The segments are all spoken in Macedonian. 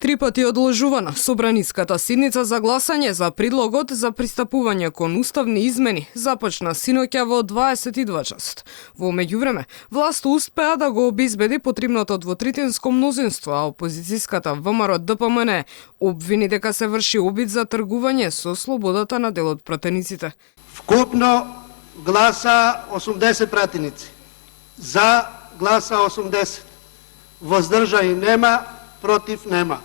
Три пати одложувана собраниската седница за гласање за предлогот за пристапување кон уставни измени започна синоќа во 22 часот. Во меѓувреме, власта успеа да го обезбеди потребното двотретинско мнозинство, а опозицијската ВМРО ДПМН обвини дека се врши обид за тргување со слободата на дел од пратениците. Вкупно гласа 80 пратеници. За гласа 80. Воздржани нема, против нема.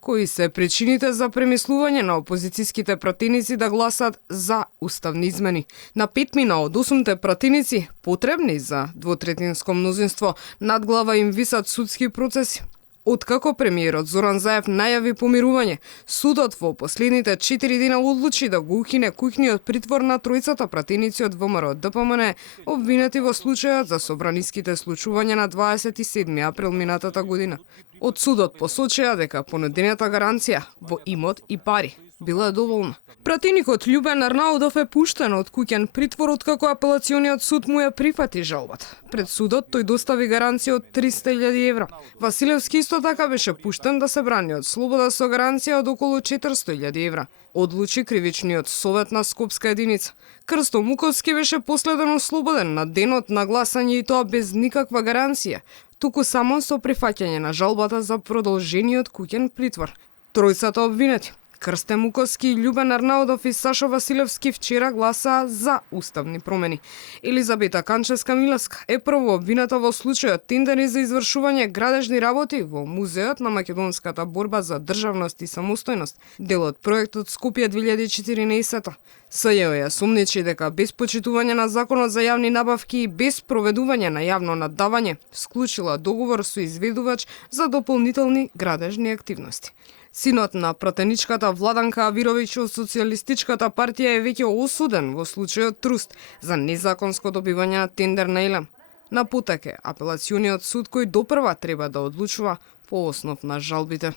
Кои се причините за премислување на опозицијските пратеници да гласат за уставни измени? На 5 мина од 8 пратеници, потребни за двотретинско мнозинство, надглава им висат судски процеси. Откако премиерот Зоран Заев најави помирување, судот во последните 4 дена одлучи да го укине куќниот притвор на тројцата пратеници од ВМРО ДПМН, обвинети во случајот за собраниските случувања на 27 април минатата година. Од судот посочија дека понудената гаранција во имот и пари била доволна. Пратеникот Љубен Арнаудов е пуштен од куќен притвор откако апелациониот суд му ја прифати жалбата. Пред судот тој достави гаранција од 300.000 евра. Василевски исто така беше пуштен да се брани од слобода со гаранција од околу 400.000 евра. Одлучи кривичниот совет на Скопска единица. Крсто Муковски беше последен ослободен на денот на гласање и тоа без никаква гаранција, туку само со прифаќање на жалбата за продолжениот куќен притвор. Тројцата обвинети Крстен Муковски, Љубен Арнаудов и Сашо Василевски вчера гласаа за уставни промени. Елизабета Канчевска-Милевска е прво обвината во случајот тендери за извршување градежни работи во Музеот на македонската борба за државност и самостојност, дел од проектот Скопје 2014. СЈО ја сумничи дека без почитување на законот за јавни набавки и без проведување на јавно наддавање склучила договор со изведувач за дополнителни градежни активности. Синот на пратеничката Владанка Авировиќ од Социјалистичката партија е веќе осуден во случајот Труст за незаконско добивање на тендер на Елем. На потек е апелациониот суд кој допрва треба да одлучува по основ на жалбите.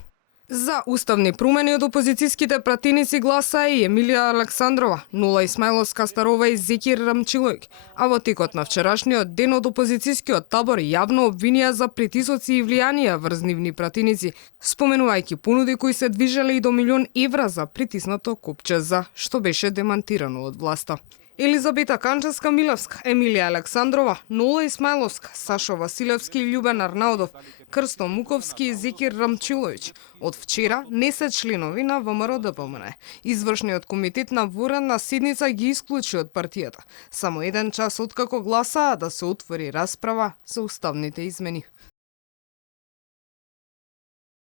За уставни промени од опозицијските пратеници гласаа и Емилија Александрова, Нола Исмаиловска-Старова и Зекир Рамчилојќ, а во текот на вчерашниот ден од опозицијскиот табор јавно обвинија за притисоци и влијанија врз нивни пратеници, споменувајќи понуди кои се движеле и до 1.000.000 евра за притиснато копче за, што беше демантирано од власта. Елизабета Канчевска-Милевска, Емилија Александрова, Нола Исмаиловска, Сашо Василевски и Љубен Арнаудов, Крсто Муковски и Зекир Рамчилојќ од вчера не се членови на ВМРО ДПМН. Извршниот комитет на воредна седница ги исклучи од партијата, само еден час откако гласаа да се отвори расправа за уставните измени.